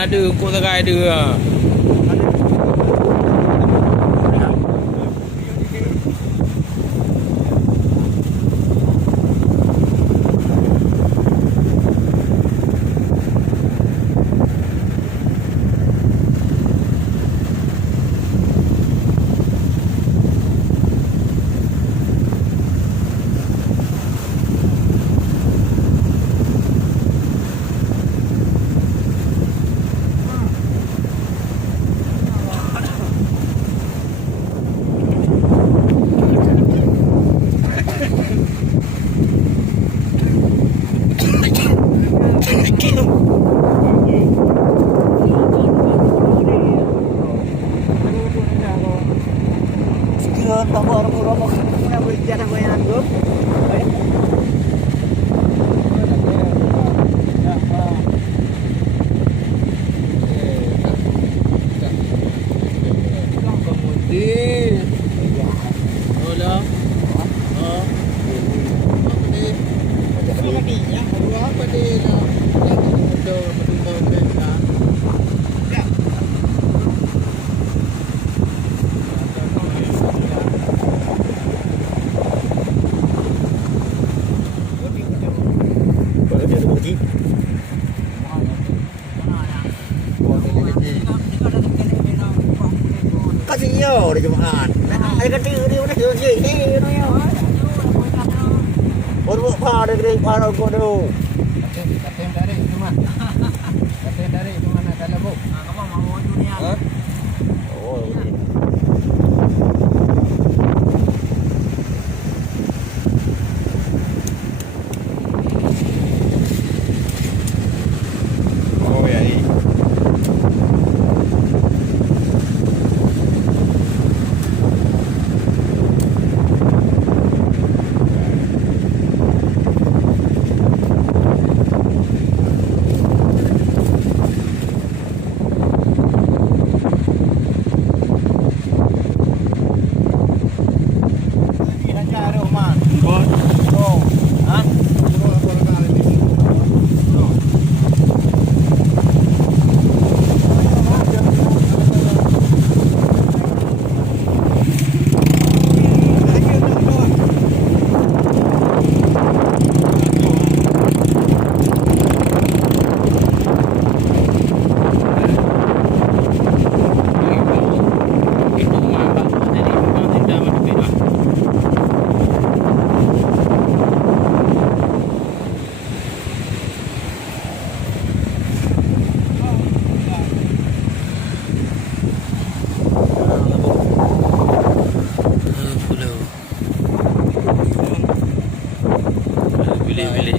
mana ada kok serai ada ah. Nhiều để chụp ảnh, ai cái tiêu đi nó thiếu gì đi nó nhiều, một bộ pha đây đây pha đâu có đâu, Katem dari cuma, katem dari cuma nak kalau bu. Kamu mau dunia? Oh ya ni. Bilik-bilik